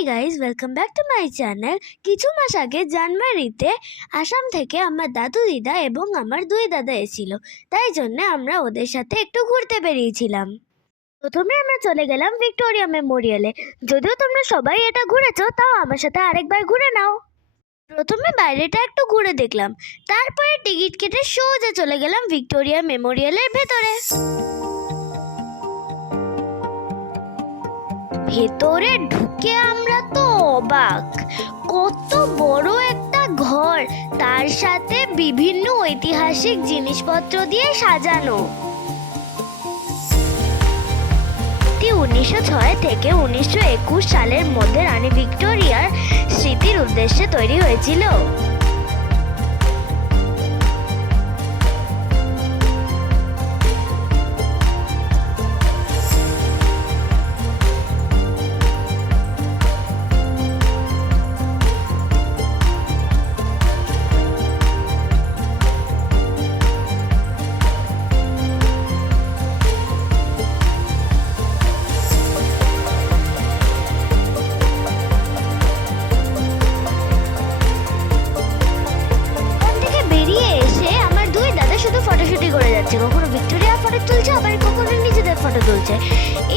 Hi guys, welcome back to my channel. কিছু মাস আগে জানুয়ারিতে আসাম থেকে আমার দাদু দিদা এবং আমার দুই দাদা এসেছিল, তাই জন্য আমরা ওদের সাথে একটু ঘুরতে বেরিয়েছিলাম। প্রথমে আমরা চলে গেলাম ভিক্টোরিয়া মেমোরিয়ালে। যদিও তোমরা সবাই এটা ঘুরেছো, তাও আমার সাথে আরেকবার ঘুরে নাও। প্রথমে বাইরেটা একটু ঘুরে দেখলাম, তারপরে টিকিট কেটে সোজা চলে গেলাম ভিক্টোরিয়া মেমোরিয়ালের ভেতরে। ভেতরে ঢুকে আমরা তো অবাক, কত বড় একটা ঘর, তার সাথে বিভিন্ন ঐতিহাসিক জিনিসপত্র দিয়ে সাজানো। 1906 থেকে 1921 সালের মধ্যে রানী ভিক্টোরিয়ার স্মৃতির উদ্দেশ্যে তৈরি হয়েছিল। ফটোশুটি করে যাচ্ছে, কখনো ভিক্টোরিয়া ফটো তুলছে, আবার কখনো নিজেদের ফটো তুলছে।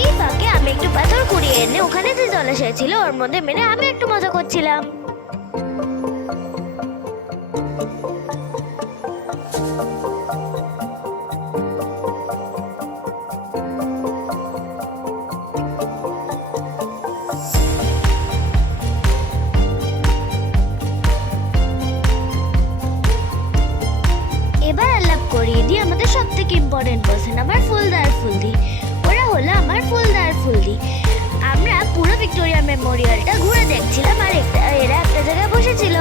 এই ফাঁকে আমি একটু পাথর কুড়িয়ে এনে ওখানে যে জলাশয় ছিল ওর মধ্যে মেরে আমি একটু মজা করছিলাম। এবার আলাপ করিয়ে দিই আমাদের সব থেকে ইম্পর্টেন্ট পার্সন, আমার ফুলদার ফুলদি। ওরা হলো আমার ফুলদার ফুলদি। আমরা পুরো ভিক্টোরিয়া মেমোরিয়ালটা ঘুরে দেখছিলাম, আর এরা একটা জায়গায় বসেছিল।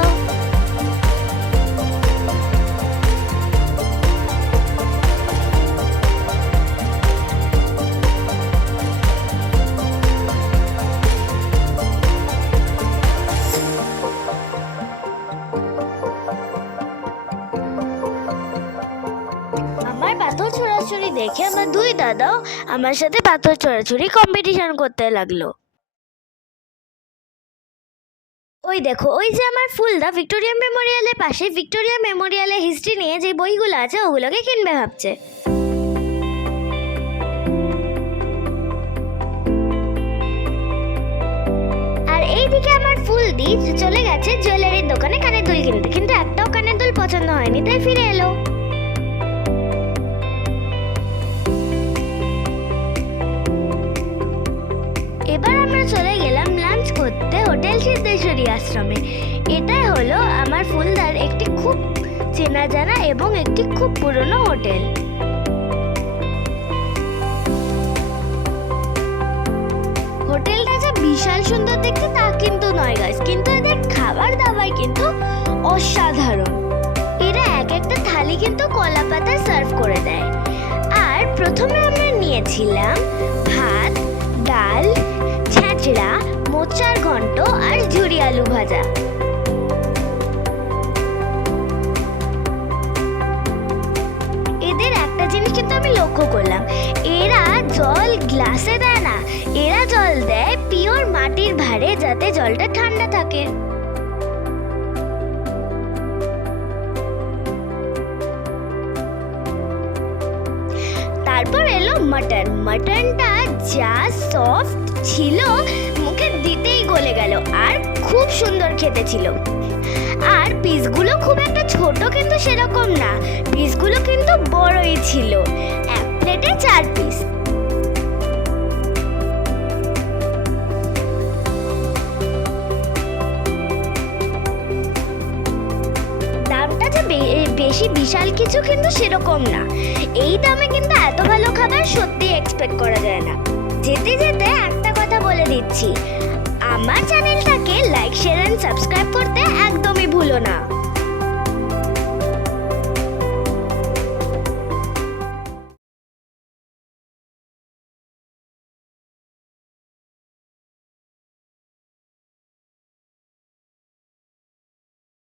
পাথর ছোড়াছুড়ি দেখে আমার দুই দাদাও আমার সাথে পাথর ছোড়াছুড়ি কম্পিটিশন করতে লাগলো। ওই দেখো, ওই যে আমার ফুলদা ভিক্টোরিয়া মেমোরিয়ালের পাশে ভিক্টোরিয়া মেমোরিয়ালের হিস্ট্রি নিয়ে যে বইগুলো আছে ওগুলোকে কিনবে ভাবছে। আর এইদিকে আমার ফুলদি চলে গেছে জুয়েলারির দোকানে কানের দুল কিনতে, কিন্তু একটাও কানের দুল পছন্দ হয়নি, তাই ফিরে এলো। এবার আমরা চলে গেলাম লাঞ্চ করতে হোটেল সিদ্ধেশ্বরী আশ্রমে। এটাই হলো আমার ফুলদার একটি খুব চেনা জানা এবং একটি খুব পুরনো হোটেল। হোটেলটা যে বিশাল সুন্দর দেখতে তা কিন্তু নয় গাইস, কিন্তু এদের খাবার দাবার কিন্তু অসাধারণ। এরা এক একটা থালি কিন্তু কলা পাতা সার্ভ করে দেয়। আর প্রথমে আমরা নিয়েছিলাম ভাত, ডাল, ছেঁচড়া, মোচার ঘন্ট আর ঝুরি আলু ভাজা। এদের একটা জিনিস কিন্তু আমি লক্ষ্য করলাম, এরা জল গ্লাসে দেয় না, এরা জল দেয় পিওর মাটির ভাঁড়ে, যাতে জলটা ঠান্ডা থাকে। তারপর এলো মাটন। মাটনটা যা সফট ছিল মুখে দিতেই গলে গেল, আর খুব সুন্দর খেতে ছিল। আর পিসগুলো খুব একটা ছোট কিন্তু সেরকম না, পিসগুলো কিন্তু বড়ই ছিল, এক প্লেটে 4 পিস। দামটা যে বেশি বিশাল কিছু কিন্তু সেরকম না। এই দামে কিন্তু এত ভালো খাবার সত্যি এক্সপেক্ট করা যায় না। যেতে যেতে একটা কথা বলে দিচ্ছি, আমার চ্যানেলটাকে লাইক, শেয়ার এন্ড সাবস্ক্রাইব করতে একদমই ভুলো না।